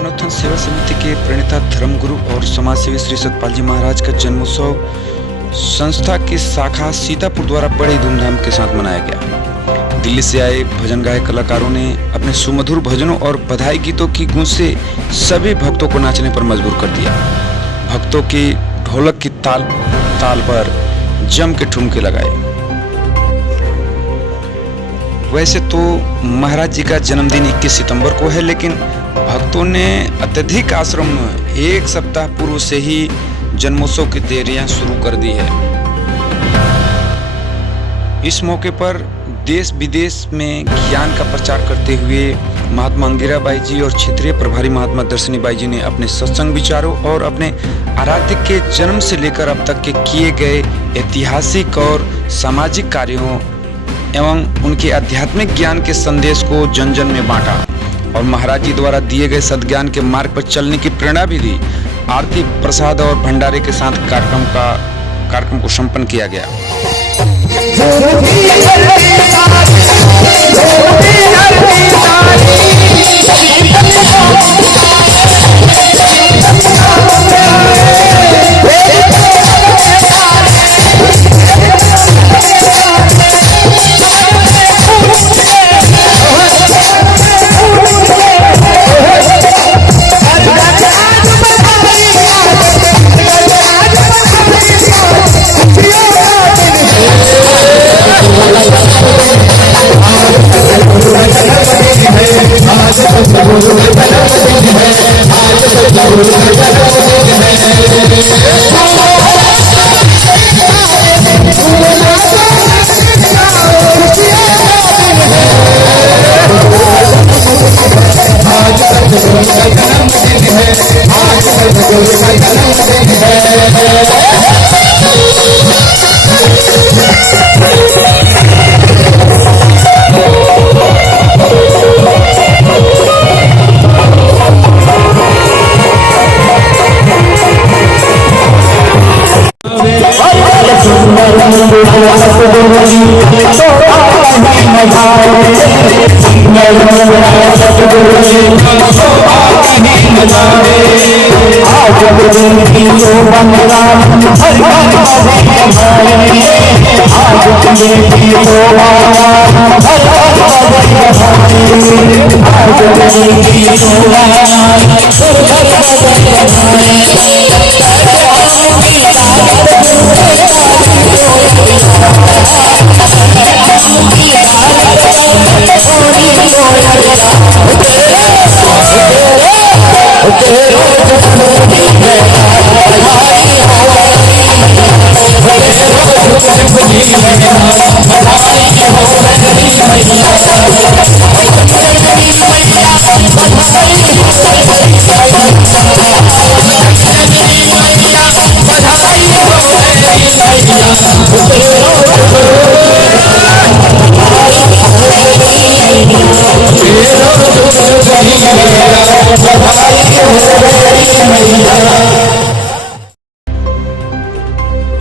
मानवोत्थान सेवा समिति के प्रणेता धर्मगुरु और समाजसेवी श्री सतपाल जी महाराज का जन्मोत्सव संस्था की शाखा सीतापुर द्वारा बड़े धूमधाम के साथ मनाया गया। दिल्ली से आए भजन गायक कलाकारों ने अपने सुमधुर भजनों और बधाई गीतों की गूंज से सभी भक्तों को नाचने पर मजबूर कर दिया। भक्तों की ढोलक की ताल ताल पर जम के ठुमके लगाए। वैसे तो महाराज जी का जन्मदिन 21 सितंबर को है, लेकिन भक्तों ने अत्यधिक आश्रम में एक सप्ताह पूर्व से ही जन्मोत्सव की तैयारियां शुरू कर दी है। इस मौके पर देश विदेश में ज्ञान का प्रचार करते हुए महात्मा अंगिराबाई जी और क्षेत्रीय प्रभारी महात्मा दर्शनीबाई जी ने अपने सत्संग विचारों और अपने आराध्य के जन्म से लेकर अब तक के किए गए ऐतिहासिक और सामाजिक कार्यों एवं उनके आध्यात्मिक ज्ञान के संदेश को जन जन में बांटा और महाराज जी द्वारा दिए गए सद्ज्ञान के मार्ग पर चलने की प्रेरणा भी दी। आरती, प्रसाद और भंडारे के साथ कार्यक्रम को संपन्न किया गया।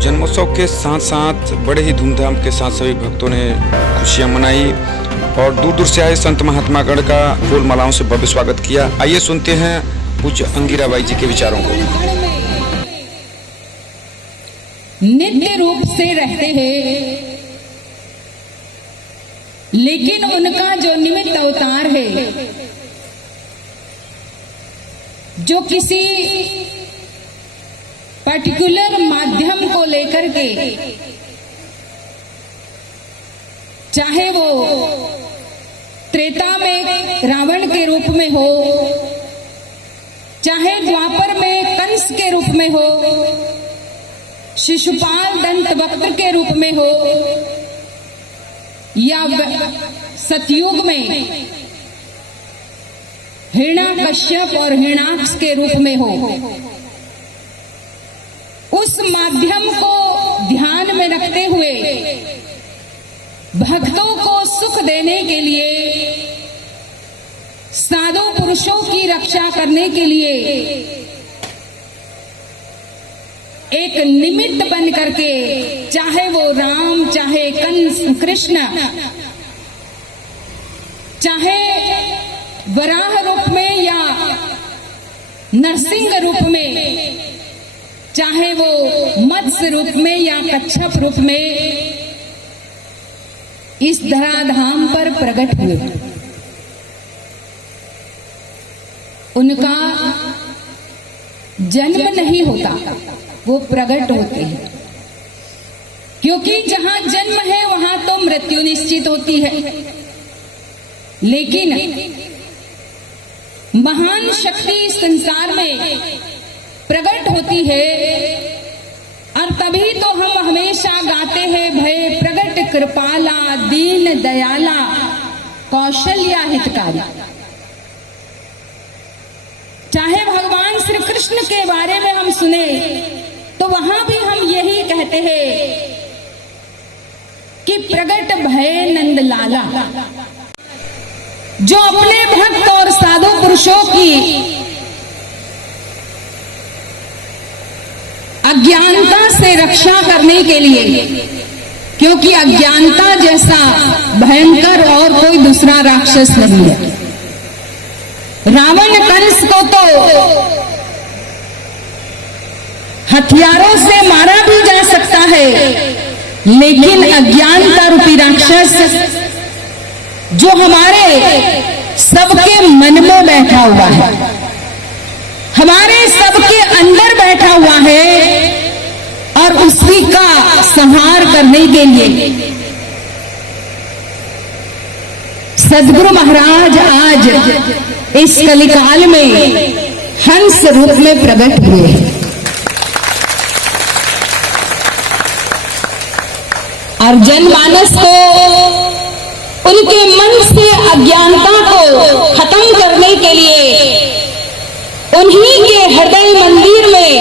जन्मोत्सव के साथ साथ बड़े ही धूमधाम के साथ सभी भक्तों ने खुशियां मनाई और दूर दूर से आए संत महात्मागण का फूल मालाओं से भव्य स्वागत किया। आइए सुनते हैं पूज्य अंगिराबाई जी के विचारों को। नित्य रूप से रहते हैं, लेकिन उनका जो निमित्त अवतार है, जो किसी पर्टिकुलर माध्यम को लेकर के, चाहे वो त्रेता में रावण के रूप में हो, चाहे द्वापर में कंस के रूप में हो, शिशुपाल दंत वक्र के रूप में हो, या सतयुग में हिरण्याकश्यप और हिरण्याक्ष के रूप में हो, उस माध्यम को ध्यान में रखते हुए भक्तों को सुख देने के लिए, साधु पुरुषों की रक्षा करने के लिए एक निमित्त बन करके, चाहे वो राम, चाहे कृष्ण, चाहे वराह रूप में या नरसिंह रूप में, चाहे वो मत्स्य रूप में या कच्छप रूप में इस धराधाम पर प्रकट हुए। उनका जन्म नहीं होता, वो प्रकट होते हैं, क्योंकि जहां जन्म है वहां तो मृत्यु निश्चित होती है। लेकिन महान शक्ति इस संसार में प्रकट होती है, और तभी तो हम हमेशा गाते हैं, भय प्रकट कृपाला दीन दयाला कौशल्या हितकारी। चाहे भगवान श्री कृष्ण के बारे में हम सुने तो वहां भी हम यही कहते हैं कि प्रकट भय नंद लाला, जो अपने भक्त और साधु पुरुषों की अज्ञानता से रक्षा करने के लिए, क्योंकि अज्ञानता जैसा भयंकर और कोई दूसरा राक्षस नहीं है। रावण कंस को तो हथियारों से मारा भी जा सकता है, लेकिन अज्ञानता रूपी राक्षस जो हमारे सबके मन में बैठा हुआ है, हमारे सबके अंदर बैठा हुआ है, और उसी का संहार करने के लिए सद्गुरु महाराज आज इस कलिकाल में हंस रूप में प्रकट हुए हैं। और जनमानस को उनके मन से अज्ञानता को खत्म करने के लिए उन्हीं के हृदय मंदिर में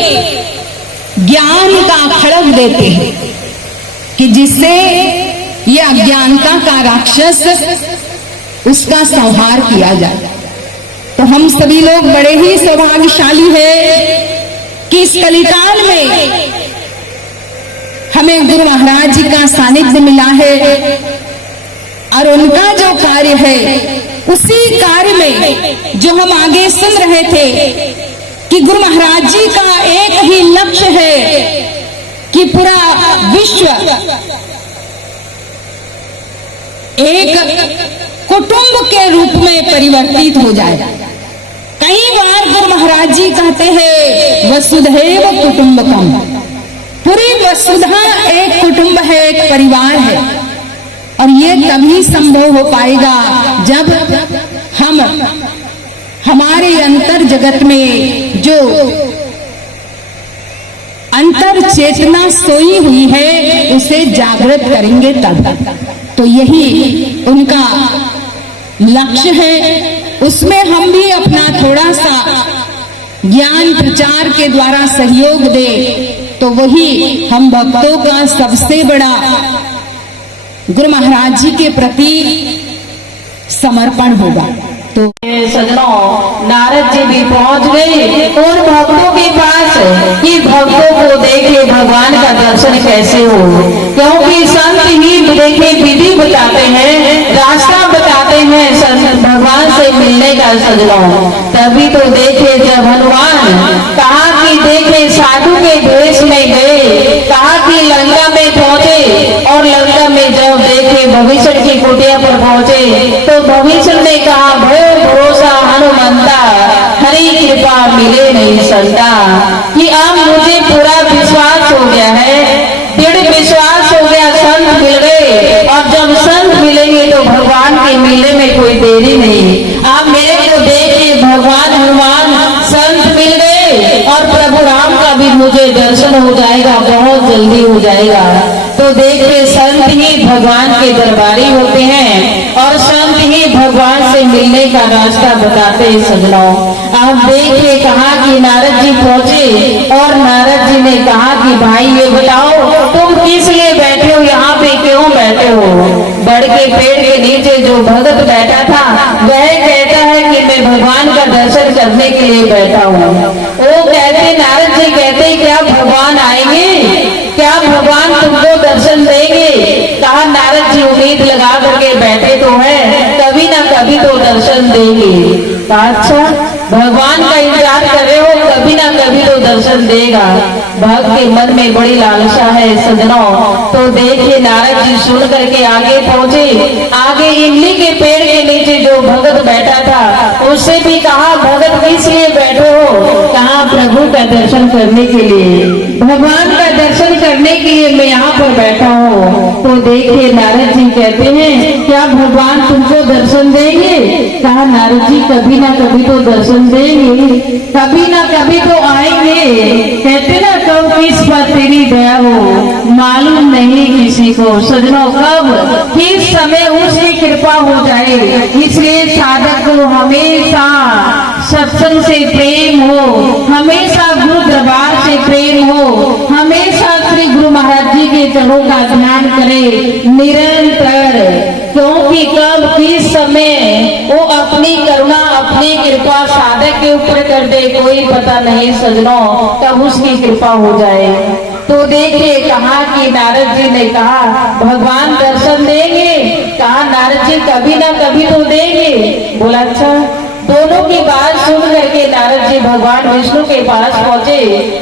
ज्ञान का खड़ग देते हैं, कि जिससे ये अज्ञानता का राक्षस उसका संहार किया जाए। तो हम सभी लोग बड़े ही सौभाग्यशाली हैं कि इस कलिकाल में हमें गुरु महाराज जी का सानिध्य मिला है, और उनका जो कार्य है उसी कार्य में जो हम आगे सुन रहे थे कि गुरु महाराज जी का एक ही लक्ष्य है कि पूरा विश्व एक कुटुंब के रूप में परिवर्तित हो जाए। कई बार गुरु महाराज जी कहते हैं वसुधैव कुटुंबकम, पूरी वसुधा एक कुटुंब है, एक परिवार है, और ये तभी संभव हो पाएगा जब हम हमारे अंतर जगत में जो अंतर चेतना सोई हुई है उसे जागृत करेंगे तब। तो यही उनका लक्ष्य है, उसमें हम भी अपना थोड़ा सा ज्ञान प्रचार के द्वारा सहयोग दे तो वही हम भक्तों का सबसे बड़ा गुरु महाराज जी के प्रति समर्पण होगा। तो सजनों, नारद जी भी पहुंच गए उन भक्तों के पास कि भक्तों को देखे भगवान का दर्शन कैसे हो, क्योंकि संत ही देखे विधि बताते हैं, रास्ता बताते हैं संत भगवान से मिलने का। सजनों, तभी तो देखे जब हनुमान कहा कि देखे साधु के भेष में गए, कहा कि लंका में पहुंचे, और लंका में जब देखे भविष्य की कुटिया पर पहुंचे तो भविष्य ने कहा भरोसा हनुमंता, हरी कृपा मिले नहीं संता, कि अब मुझे पूरा विश्वास हो गया है, दृढ़ विश्वास हो गया, संत मिल गए, और जब संत मिलेंगे तो भगवान के मिलने में कोई देरी नहीं। आप मेरे को देखिए, भगवान हनुमान संत मिल गए और प्रभु राम का भी मुझे दर्शन हो जाएगा, बहुत जल्दी हो जाएगा। तो देखिए, संत ही भगवान के दरबारी होते हैं और संत ही भगवान से मिलने का रास्ता बताते हैं। सजनों, आप देखिए कहा कि नारद जी पहुंचे और नारद जी ने कहा कि भाई ये बताओ तुम किस लिए बैठे हो, यहाँ पे क्यों बैठे हो? बड़ के पेड़ के नीचे जो भगत बैठा था वह कहता है कि मैं भगवान का दर्शन करने के लिए बैठा हूँ। वो कहते, नारद जी कहते क्या भगवान आएंगे, क्या भगवान तुमको दर्शन देंगे? कहा नारद जी उम्मीद लगा करके बैठे तो है, कभी ना कभी तो दर्शन देंगे। अच्छा, भगवान का इंतजार कर रहे हो, कभी तो दर्शन देगा। भक्त के मन में बड़ी लालसा है सजनों। तो देखिए नारद जी सुन करके आगे पहुंचे। आगे इमली के पेड़ के नीचे जो भगत बैठा था उससे भी कहा, भगत किस लिए बैठे हो? कहा, प्रभु का दर्शन करने के लिए, भगवान का दर्शन करने के लिए मैं यहाँ पर बैठा हूँ। तो देखिए नारद जी कहते हैं, क्या भगवान तुमको दर्शन देंगे? कहा, नारद जी कभी ना कभी तो दर्शन देंगे, कभी ना कभी तो आएंगे। कहते ना, कब किस पर तेरी दया हो मालूम नहीं किसी को। सजनों, कब किस समय उसकी कृपा हो जाए, इसलिए साधक को हमेशा सत्संग से प्रेम हो, हमेशा गुरु दरबार से प्रेम हो, हमेशा श्री गुरु महाराज जी के चरणों का ध्यान करे निरंतर। क्योंकि कब किस समय वो अपनी करुणा, अपनी कृपा साधक के ऊपर कर दे, कोई पता नहीं सजनों, कब उसकी कृपा हो जाए। तो देखिए कहा कि नारद जी ने कहा, भगवान दर्शन देंगे? कहा, नारद जी कभी ना कभी तो देंगे। बोला, अच्छा। दोनों की बात सुन करके नारद जी भगवान विष्णु के पास पहुंचे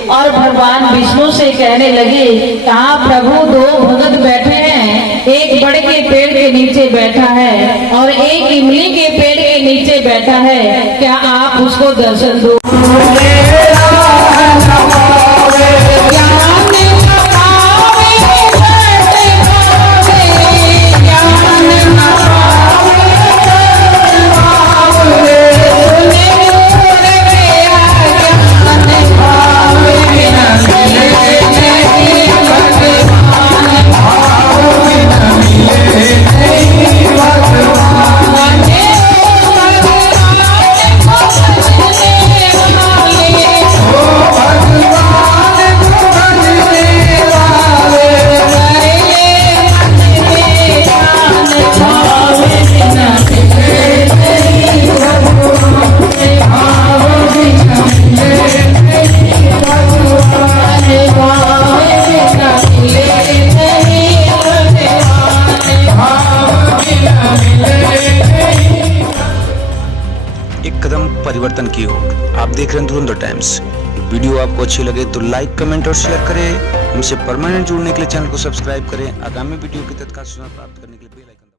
और भगवान विष्णु से कहने लगे, कहा, प्रभु दो भगत बैठे हैं, एक बड़े के पेड़ के नीचे बैठा है और एक इमली के पेड़ के नीचे बैठा है, क्या आप उसको दर्शन दो? एक कदम परिवर्तन की ओर। आप देख रहे हैं धुरंधर टाइम्स। वीडियो आपको अच्छी लगे तो लाइक, कमेंट और शेयर करें। हमसे परमानेंट जुड़ने के लिए चैनल को सब्सक्राइब करें। आगामी वीडियो की तत्काल सूचना प्राप्त करने के लिए